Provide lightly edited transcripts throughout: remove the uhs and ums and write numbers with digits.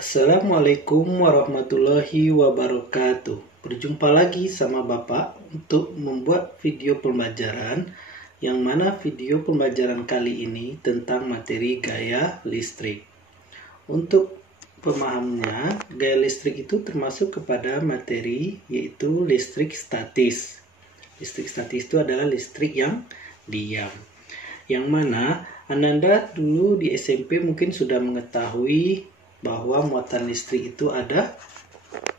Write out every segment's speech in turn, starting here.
Assalamualaikum warahmatullahi wabarakatuh. Berjumpa lagi sama Bapak untuk membuat video pembelajaran, yang mana video pembelajaran kali ini tentang materi gaya listrik. Untuk pemahamnya, gaya listrik itu termasuk kepada materi yaitu listrik statis. Listrik statis itu adalah listrik yang diam, yang mana Ananda dulu di SMP mungkin sudah mengetahui bahwa muatan listrik itu ada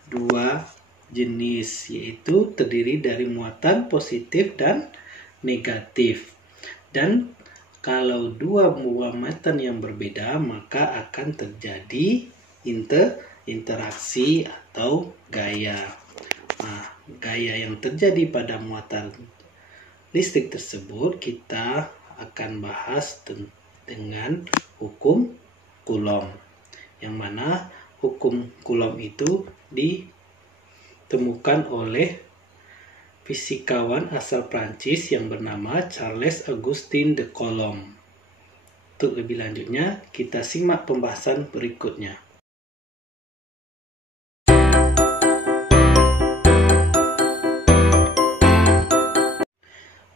dua jenis, yaitu terdiri dari muatan positif dan negatif. Dan kalau dua muatan yang berbeda, maka akan terjadi interaksi atau gaya. Nah, gaya yang terjadi pada muatan listrik tersebut kita akan bahas dengan hukum Coulomb, yang mana hukum Coulomb itu ditemukan oleh fisikawan asal Prancis yang bernama Charles Augustin de Coulomb. Untuk lebih lanjutnya, kita simak pembahasan berikutnya.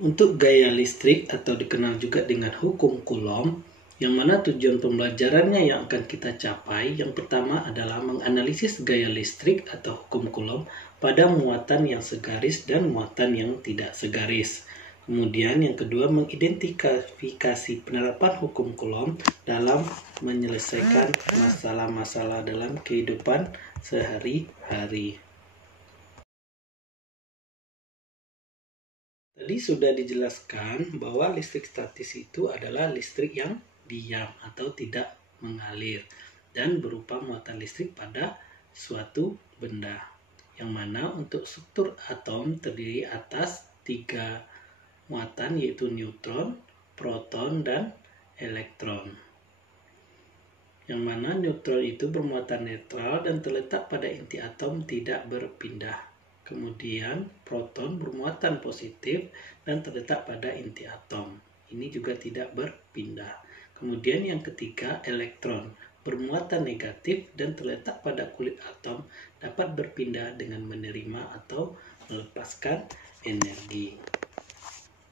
Untuk gaya listrik atau dikenal juga dengan hukum Coulomb, yang mana tujuan pembelajarannya yang akan kita capai, yang pertama adalah menganalisis gaya listrik atau hukum Coulomb pada muatan yang segaris dan muatan yang tidak segaris. Kemudian yang kedua, mengidentifikasi penerapan hukum Coulomb dalam menyelesaikan masalah-masalah dalam kehidupan sehari-hari. Tadi sudah dijelaskan bahwa listrik statis itu adalah listrik yang diam atau tidak mengalir dan berupa muatan listrik pada suatu benda, yang mana untuk struktur atom terdiri atas tiga muatan, yaitu neutron, proton, dan elektron. Yang mana neutron itu bermuatan netral dan terletak pada inti atom, tidak berpindah. Kemudian proton bermuatan positif dan terletak pada inti atom. Ini juga tidak berpindah. Kemudian yang ketiga, elektron bermuatan negatif dan terletak pada kulit atom, dapat berpindah dengan menerima atau melepaskan energi.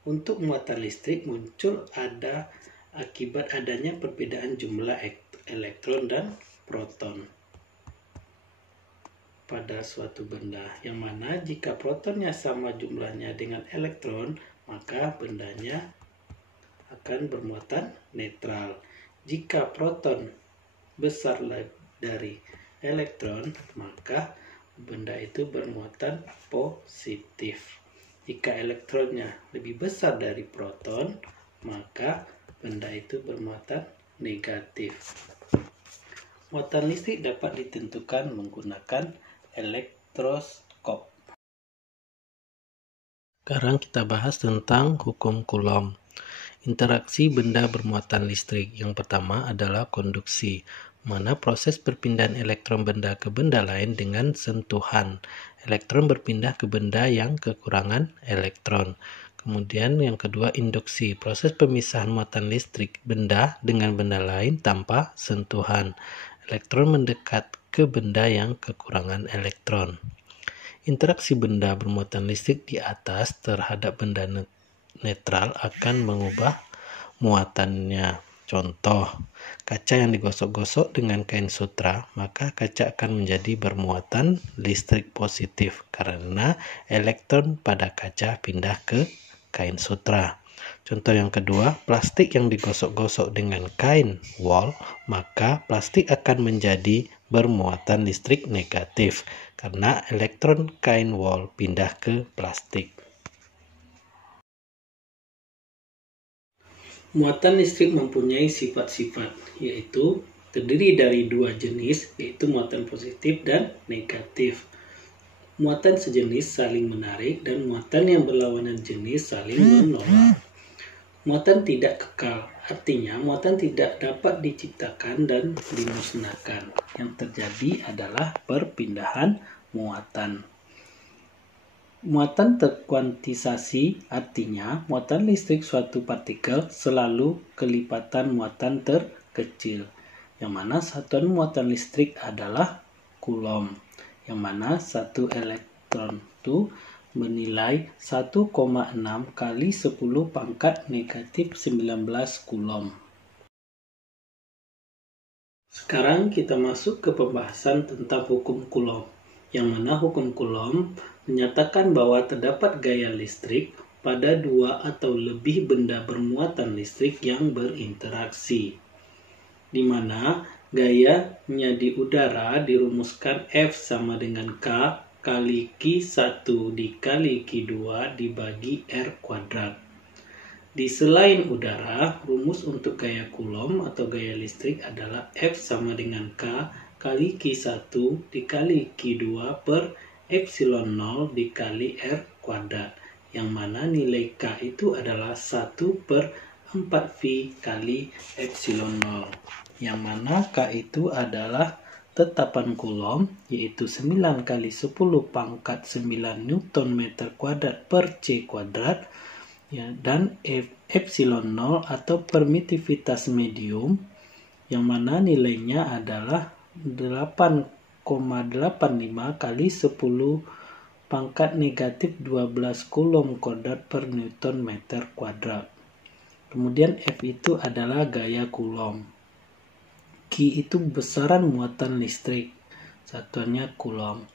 Untuk muatan listrik muncul akibat adanya perbedaan jumlah elektron dan proton pada suatu benda, yang mana jika protonnya sama jumlahnya dengan elektron, maka bendanya akan bermuatan netral. Jika proton besar dari elektron, maka benda itu bermuatan positif. Jika elektronnya lebih besar dari proton, maka benda itu bermuatan negatif. Muatan listrik dapat ditentukan menggunakan elektroskop. Sekarang kita bahas tentang hukum Coulomb. Interaksi benda bermuatan listrik. Yang pertama adalah konduksi, mana proses perpindahan elektron benda ke benda lain dengan sentuhan. Elektron berpindah ke benda yang kekurangan elektron. Kemudian yang kedua, induksi, proses pemisahan muatan listrik benda dengan benda lain tanpa sentuhan. Elektron mendekat ke benda yang kekurangan elektron. Interaksi benda bermuatan listrik di atas terhadap benda netral akan mengubah muatannya. Contoh, kaca yang digosok-gosok dengan kain sutra, maka kaca akan menjadi bermuatan listrik positif karena elektron pada kaca pindah ke kain sutra. Contoh yang kedua, plastik yang digosok-gosok dengan kain wol, maka plastik akan menjadi bermuatan listrik negatif karena elektron kain wol pindah ke plastik. Muatan listrik mempunyai sifat-sifat, yaitu terdiri dari dua jenis, yaitu muatan positif dan negatif. Muatan sejenis saling menarik dan muatan yang berlawanan jenis saling menolak. Muatan tidak kekal, artinya muatan tidak dapat diciptakan dan dimusnahkan. Yang terjadi adalah perpindahan muatan. Muatan terkuantisasi, artinya muatan listrik suatu partikel selalu kelipatan muatan terkecil. yang mana satuan muatan listrik adalah Coulomb, yang mana satu elektron itu bernilai 1,6 kali 10 pangkat negatif 19 Coulomb. Sekarang kita masuk ke pembahasan tentang hukum Coulomb, yang mana hukum Coulomb menyatakan bahwa terdapat gaya listrik pada dua atau lebih benda bermuatan listrik yang berinteraksi, di mana gayanya di udara dirumuskan F sama dengan K kali Q1 dikali Q2 dibagi R kuadrat. Di selain udara, rumus untuk gaya Coulomb atau gaya listrik adalah F sama dengan K kali Q1 dikali Q2 per epsilon 0 dikali R kuadrat, yang mana nilai K itu adalah 1/4V kali epsilon 0, yang mana K itu adalah tetapan Coulomb, yaitu 9 kali 10 pangkat 9 Newton meter kuadrat per C kuadrat, ya, dan epsilon 0 atau permitivitas medium, yang mana nilainya adalah 8,85 kali 10 pangkat negatif 12 Coulomb kuadrat per Newton meter kuadrat. Kemudian F itu adalah gaya Coulomb. Q itu besaran muatan listrik, satuannya Coulomb.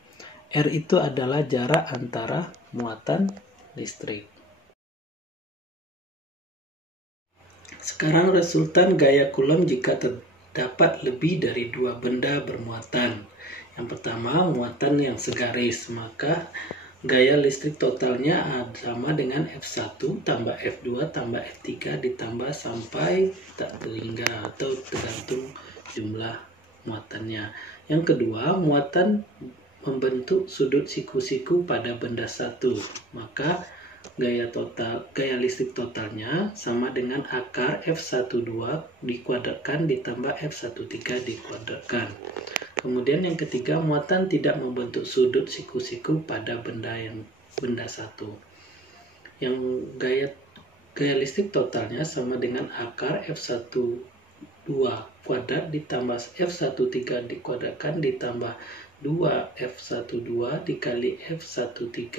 R itu adalah jarak antara muatan listrik. Sekarang resultan gaya Coulomb jika terdapat lebih dari dua benda bermuatan. Yang pertama, muatan yang segaris, maka gaya listrik totalnya sama dengan F1 tambah F2 tambah F3 ditambah sampai tak terhingga atau tergantung jumlah muatannya. Yang kedua, muatan membentuk sudut siku-siku pada benda satu, maka gaya listrik totalnya sama dengan akar F12 dikuadratkan ditambah F13 dikuadratkan. Kemudian yang ketiga, muatan tidak membentuk sudut siku-siku pada benda satu. Yang gaya listrik totalnya sama dengan akar F12 kuadrat ditambah F13 dikuadratkan ditambah 2F12 dikali F13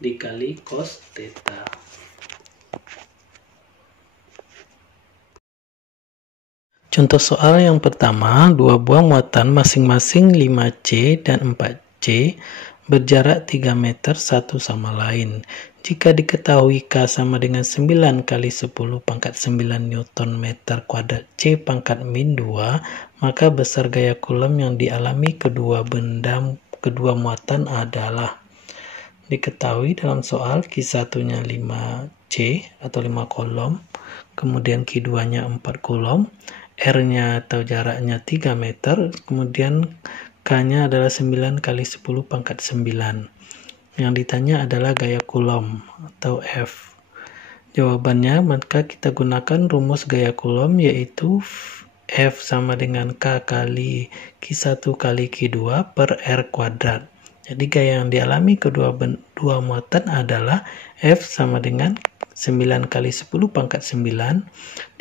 dikali cos theta. Contoh soal yang pertama, dua buah muatan masing-masing 5C dan 4C berjarak 3 meter satu sama lain. Jika diketahui K sama dengan 9 kali 10 pangkat 9 Newton meter kuadrat C pangkat min 2, maka besar gaya Coulomb yang dialami kedua muatan adalah. Diketahui dalam soal Q1-nya 5C atau 5 Coulomb, kemudian Q2-nya 4 Coulomb, R-nya atau jaraknya 3 meter, kemudian K-nya adalah 9 kali 10 pangkat 9. Yang ditanya adalah gaya Coulomb atau F. Jawabannya, maka kita gunakan rumus gaya Coulomb, yaitu F sama dengan K kali Q1 kali Q2 per R kuadrat. Jadi gaya yang dialami kedua muatan adalah F sama dengan 9 kali 10 pangkat 9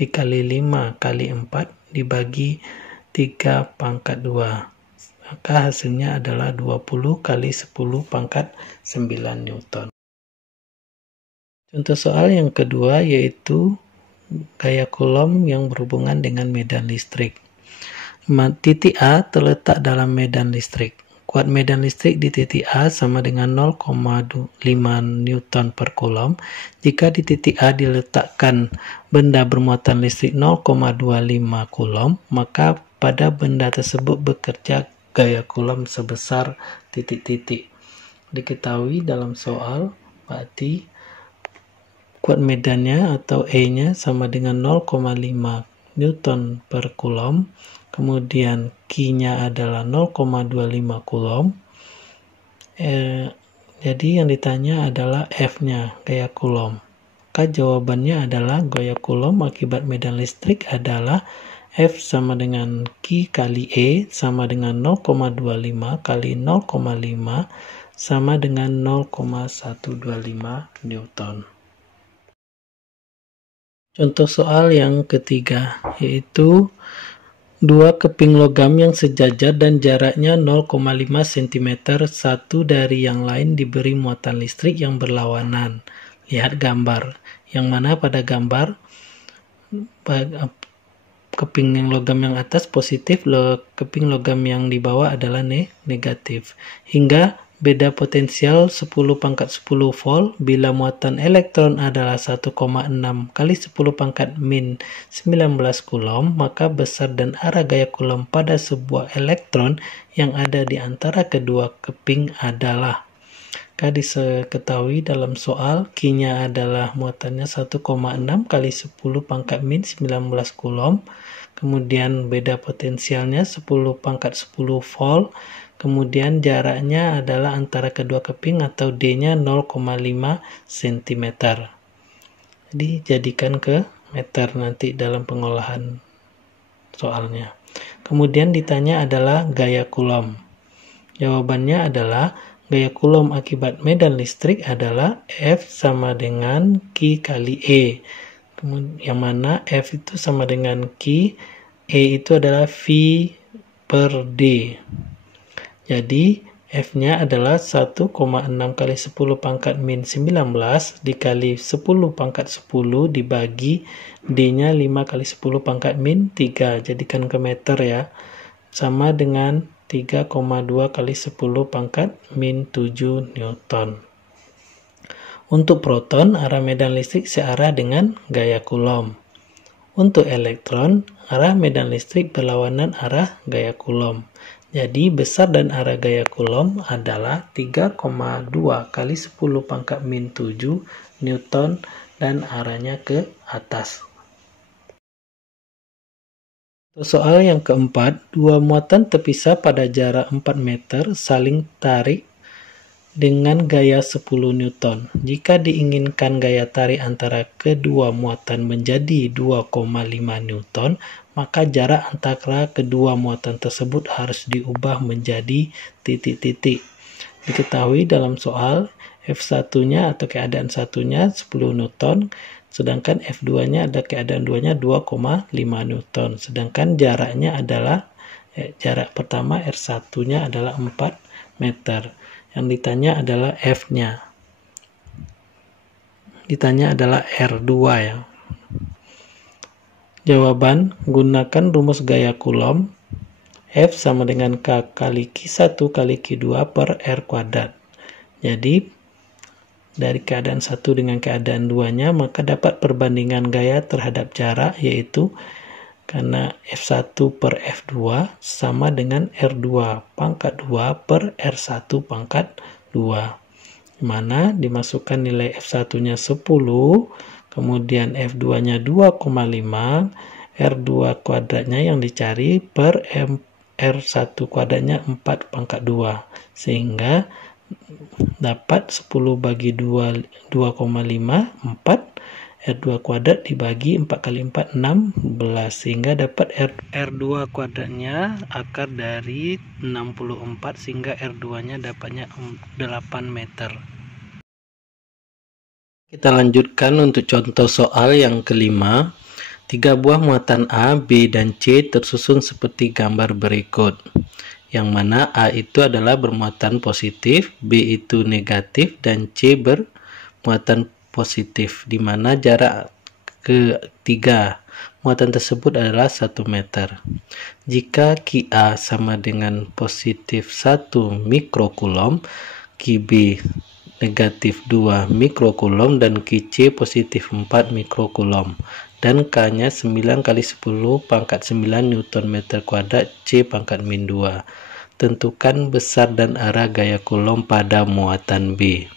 dikali 5 kali 4 dibagi 3 pangkat 2. Maka hasilnya adalah 20 kali 10 pangkat 9 Newton. Contoh soal yang kedua yaitu gaya Coulomb yang berhubungan dengan medan listrik. Titik A terletak dalam medan listrik. Kuat medan listrik di titik A sama dengan 0,5 Newton per Coulomb. Jika di titik A diletakkan benda bermuatan listrik 0,25 Coulomb, maka pada benda tersebut bekerja gaya Coulomb sebesar titik-titik. Diketahui dalam soal, berarti kuat medannya atau E-nya sama dengan 0,5 Newton per Coulomb. Kemudian Q-nya adalah 0,25 Coulomb. Jadi yang ditanya adalah F-nya, gaya Coulomb. Maka jawabannya adalah gaya Coulomb akibat medan listrik adalah F sama dengan Q kali E sama dengan 0,25 kali 0,5 sama dengan 0,125 Newton. Contoh soal yang ketiga, yaitu Dua keping logam yang sejajar dan jaraknya 0,5 cm satu dari yang lain diberi muatan listrik yang berlawanan. Lihat gambar, yang mana pada gambar keping logam yang atas positif, keping logam yang di bawah adalah negatif. Hingga beda potensial 10 pangkat 10 volt bila muatan elektron adalah 1,6 kali 10 pangkat min 19 coulomb, maka besar dan arah gaya coulomb pada sebuah elektron yang ada di antara kedua keping adalah. Diketahui dalam soal Q-nya adalah muatannya 1,6 kali 10 pangkat min 19 coulomb, kemudian beda potensialnya 10 pangkat 10 volt, kemudian jaraknya adalah antara kedua keping atau D-nya 0,5 cm. Jadi jadikan ke meter nanti dalam pengolahan soalnya. Kemudian ditanya adalah gaya coulomb. Jawabannya adalah gaya coulomb akibat medan listrik adalah F sama dengan Q kali E. Yang mana F itu sama dengan Q, E itu adalah V per D. Jadi F-nya adalah 1,6 kali 10 pangkat min 19 dikali 10 pangkat 10 dibagi D-nya 5 kali 10 pangkat min 3. Jadikan ke meter ya. Sama dengan 3,2 kali 10 pangkat min 7 Newton. Untuk proton, arah medan listrik searah dengan gaya coulomb. Untuk elektron, arah medan listrik berlawanan arah gaya coulomb. Jadi besar dan arah gaya coulomb adalah 3,2 kali 10 pangkat min 7 Newton dan arahnya ke atas. Soal yang keempat, dua muatan terpisah pada jarak 4 meter saling tarik dengan gaya 10 Newton. Jika diinginkan gaya tarik antara kedua muatan menjadi 2,5 Newton, maka jarak antara kedua muatan tersebut harus diubah menjadi titik-titik. Diketahui dalam soal F1-nya atau keadaan satunya 10 Newton, sedangkan F2-nya ada keadaan 2-nya 2,5 Newton. Sedangkan jaraknya adalah jarak pertama R1-nya adalah 4 meter. Yang ditanya adalah F-nya. Ditanya adalah R2 ya. Jawaban, gunakan rumus gaya coulomb. F sama dengan K kali Q1 kali Q2 per R kuadrat. Jadi, dari keadaan 1 dengan keadaan 2-nya, maka dapat perbandingan gaya terhadap jarak, yaitu karena F1 per F2 sama dengan R2 pangkat 2 per R1 pangkat 2. Mana dimasukkan nilai F1-nya 10, kemudian F2-nya 2,5, R2 kuadratnya yang dicari per R1 kuadratnya 4 pangkat 2. Sehingga dapat 10 bagi 2, 2,5, 4. R2 kuadrat dibagi 4 kali 4, 16. Sehingga dapat R2 kuadratnya akar dari 64, sehingga R2-nya dapatnya 8 meter. Kita lanjutkan untuk contoh soal yang kelima. 3 buah muatan A, B, dan C tersusun seperti gambar berikut. Yang mana A itu adalah bermuatan positif, B itu negatif, dan C bermuatan positif, di mana jarak ketiga muatan tersebut adalah 1 meter. Jika QA sama dengan positif 1 mikrocoulomb, QB negatif 2 mikrocoulomb, dan QC positif 4 mikrocoulomb, dan K-nya 9 kali 10 pangkat 9 Newton meter kuadrat C pangkat min 2. Tentukan besar dan arah gaya coulomb pada muatan B.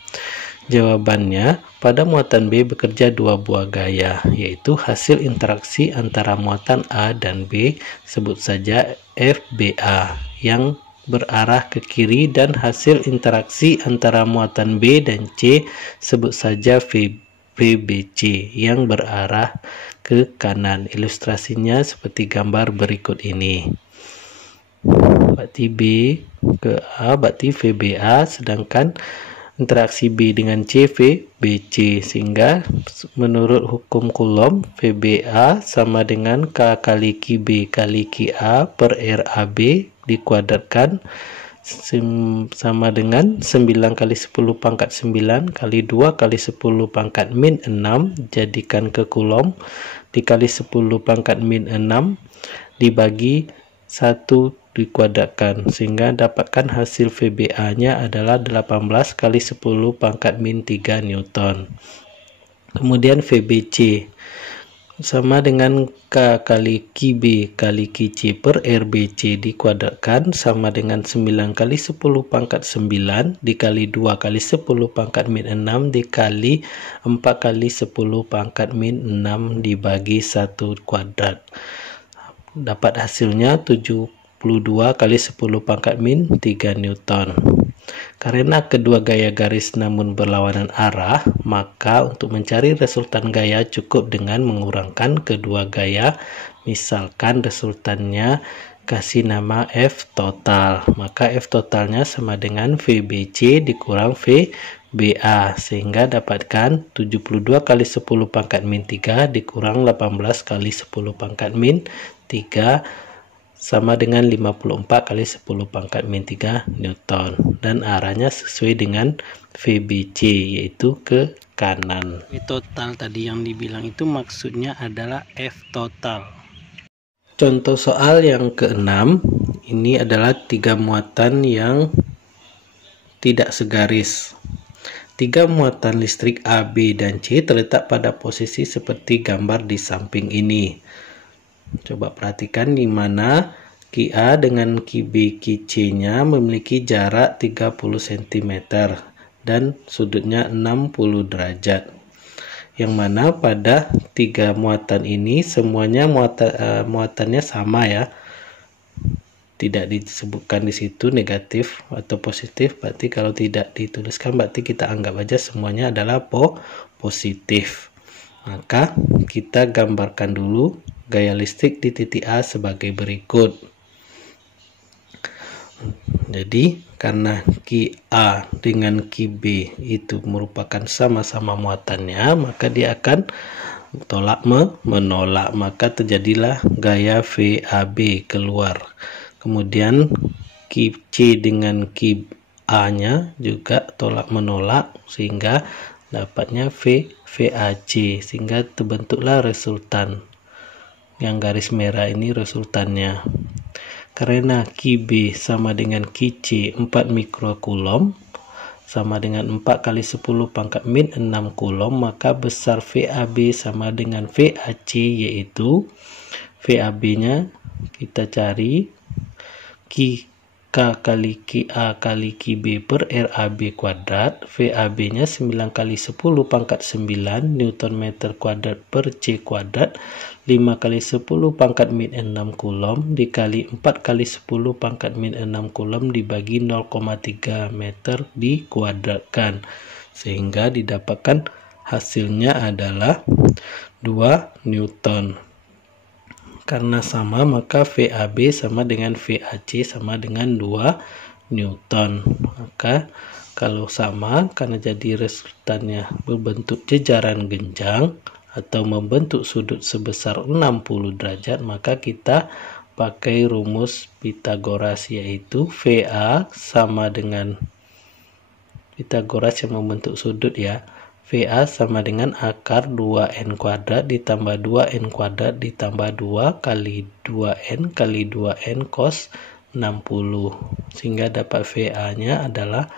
Jawabannya, pada muatan B bekerja 2 buah gaya, yaitu hasil interaksi antara muatan A dan B, sebut saja FBA, yang berarah ke kiri, dan hasil interaksi antara muatan B dan C, sebut saja VBC, yang berarah ke kanan. Ilustrasinya seperti gambar berikut ini. Bakti B ke A, bakti VBA, sedangkan interaksi B dengan C, V, BC, sehingga menurut hukum Coulomb, VBA sama dengan K kali QB kali QA per RAB dikuadratkan sama dengan 9 kali 10 pangkat 9 kali 2 kali 10 pangkat min 6 jadikan ke Coulomb dikali 10 pangkat min 6 dibagi 1 dikuadratkan, sehingga dapatkan hasil VBA nya adalah 18 kali 10 pangkat min 3 Newton. Kemudian VBC sama dengan K kali QB kali QC per RBC dikuadratkan sama dengan 9 kali 10 pangkat 9 dikali 2 kali 10 pangkat min 6 dikali 4 kali 10 pangkat min 6 dibagi 1 kuadrat. Dapat hasilnya 72 kali 10 pangkat min 3 Newton. Karena kedua gaya garis namun berlawanan arah, maka untuk mencari resultan gaya cukup dengan mengurangkan kedua gaya. Misalkan resultannya kasih nama F total, maka F totalnya sama dengan VBC dikurang VBA, sehingga dapatkan 72 kali 10 pangkat min 3 dikurang 18 kali 10 pangkat min 3 sama dengan 54 kali 10 pangkat min 3 Newton, dan arahnya sesuai dengan VBC, yaitu ke kanan. V total tadi yang dibilang itu maksudnya adalah F total. Contoh soal yang ke-6 ini adalah 3 muatan yang tidak segaris. 3 muatan listrik A, B, dan C terletak pada posisi seperti gambar di samping ini. Coba perhatikan di mana QA dengan QB QC-nya memiliki jarak 30 cm dan sudutnya 60 derajat. Yang mana pada 3 muatan ini semuanya muatannya sama ya. Tidak disebutkan di situ negatif atau positif, berarti kalau tidak dituliskan berarti kita anggap aja semuanya adalah positif. Maka kita gambarkan dulu gaya listrik di titik A sebagai berikut. Jadi karena QA dengan QB itu merupakan sama-sama muatannya, maka dia akan tolak menolak, maka terjadilah gaya VAB keluar. Kemudian QC dengan QA nya juga tolak menolak, sehingga dapatnya VAC, sehingga terbentuklah resultan. Yang garis merah ini resultannya. Karena QB sama dengan QC 4 mikrocoulomb sama dengan 4 kali 10 pangkat min 6 coulomb, maka besar VAB sama dengan VAC, yaitu VAB nya kita cari K kali QA kali QB per RAB kuadrat. VAB nya 9 kali 10 pangkat 9 Newton meter kuadrat per C kuadrat, 5 kali 10 pangkat min 6 coulomb dikali 4 kali 10 pangkat min 6 coulomb dibagi 0,3 meter dikuadratkan, sehingga didapatkan hasilnya adalah 2 Newton. Karena sama, maka VAB sama dengan VAC sama dengan 2 Newton. Maka kalau sama, karena jadi resultannya berbentuk jejaran genjang atau membentuk sudut sebesar 60 derajat, maka kita pakai rumus Pythagoras, yaitu VA sama dengan Pythagoras yang membentuk sudut ya. VA sama dengan akar 2n kuadrat ditambah 2n kuadrat ditambah 2 kali 2n kali 2n cos 60, sehingga dapat VA nya adalah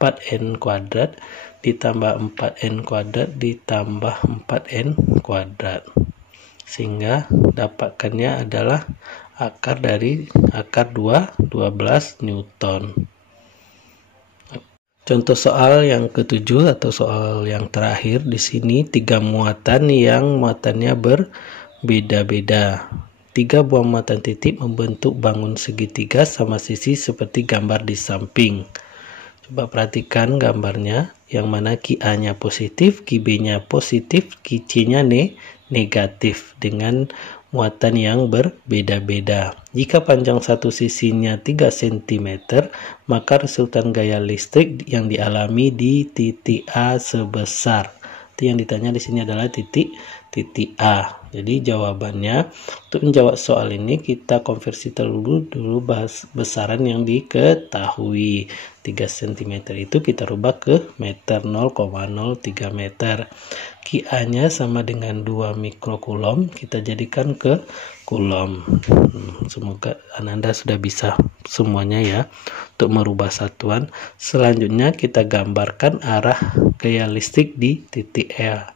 4n kuadrat ditambah 4n kuadrat ditambah 4n kuadrat, sehingga dapatkannya adalah akar dari akar 12 Newton. Contoh soal yang ke-7 atau soal yang terakhir, di sini 3 muatan yang muatannya berbeda-beda. 3 buah muatan titik membentuk bangun segitiga sama sisi seperti gambar di samping. Coba perhatikan gambarnya, yang mana QA-nya positif, QB-nya positif, QC-nya negatif, dengan muatan yang berbeda-beda. Jika panjang satu sisinya 3 cm, maka resultan gaya listrik yang dialami di titik A sebesar. Itu yang ditanya di sini adalah titik A. Jadi jawabannya, untuk menjawab soal ini kita konversi dulu besaran yang diketahui. 3 cm itu kita rubah ke meter, 0,03 meter. Ki-A-nya sama dengan 2 mikrokulom, kita jadikan ke kulom. Semoga Anda sudah bisa semuanya ya untuk merubah satuan. Selanjutnya kita gambarkan arah gaya listrik di titik A.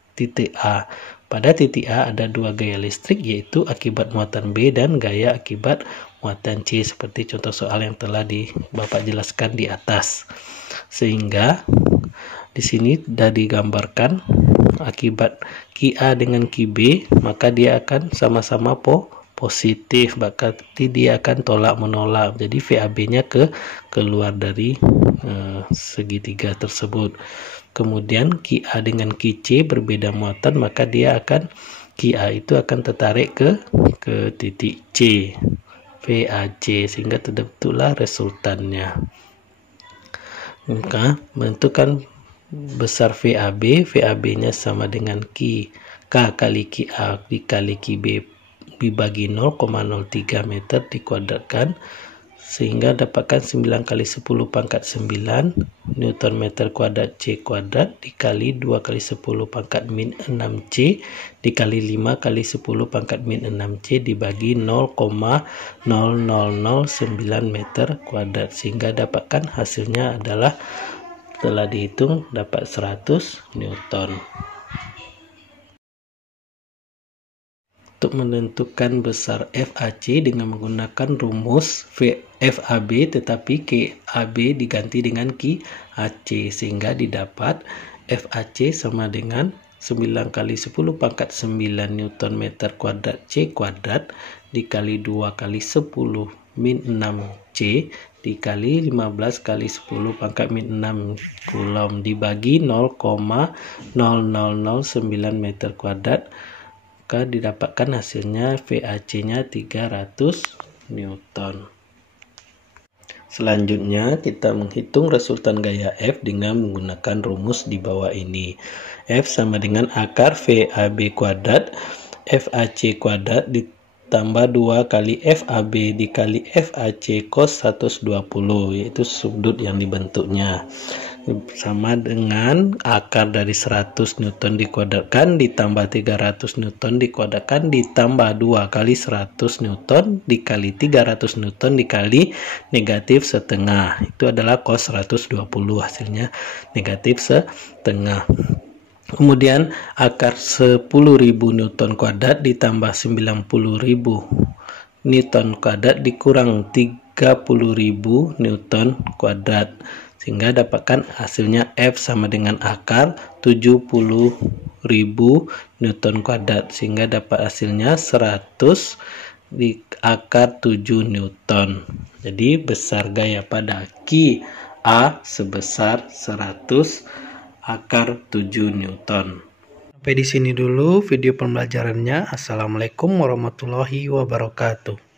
Pada titik A ada 2 gaya listrik, yaitu akibat muatan B dan gaya akibat muatan C, seperti contoh soal yang telah Bapak jelaskan di atas. Sehingga di sini sudah digambarkan akibat Ki-A dengan Ki-B, maka dia akan sama-sama positif, berarti dia akan tolak menolak. Jadi VAB-nya keluar dari segitiga tersebut. Kemudian Ki-A dengan Ki-C berbeda muatan, maka Ki-A itu akan tertarik ke titik C, VAC, sehingga terbentuklah resultannya. Maka menentukan besar VAB-nya sama dengan K kali Ki-A dikali Ki-B dibagi 0,03 meter dikuadratkan, sehingga dapatkan 9 kali 10 pangkat 9 Newton meter kuadrat C kuadrat dikali 2 kali 10 pangkat min 6C dikali 5 kali 10 pangkat min 6C dibagi 0,0009 meter kuadrat, sehingga dapatkan hasilnya adalah, telah dihitung dapat 100 Newton. Untuk menentukan besar FAC dengan menggunakan rumus FAB, tetapi KAB diganti dengan KAC, sehingga didapat FAC sama dengan 9 kali 10 pangkat 9 Newton meter kuadrat C kuadrat dikali 2 kali 10 min 6C dikali 15 kali 10 pangkat min 6 Coulomb dibagi 0,0009 meter kuadrat, maka didapatkan hasilnya VAC-nya 300 Newton. Selanjutnya kita menghitung resultan gaya F dengan menggunakan rumus di bawah ini. F sama dengan akar VAB kuadrat FAC kuadrat ditambah 2 kali FAB dikali FAC cos 120, yaitu sudut yang dibentuknya, sama dengan akar dari 100 Newton dikuadratkan ditambah 300 Newton dikuadratkan ditambah 2 kali 100 Newton dikali 300 Newton dikali negatif setengah, itu adalah cos 120, hasilnya negatif setengah. Kemudian akar 10.000 Newton kuadrat ditambah 90.000 Newton kuadrat dikurang 30.000 Newton kuadrat, sehingga dapatkan hasilnya F sama dengan akar 70.000 Newton kuadrat, sehingga dapat hasilnya 100 di akar 7 Newton. Jadi besar gaya pada Ki-A sebesar 100 akar 7 Newton. Sampai di sini dulu video pembelajarannya. Assalamualaikum warahmatullahi wabarakatuh.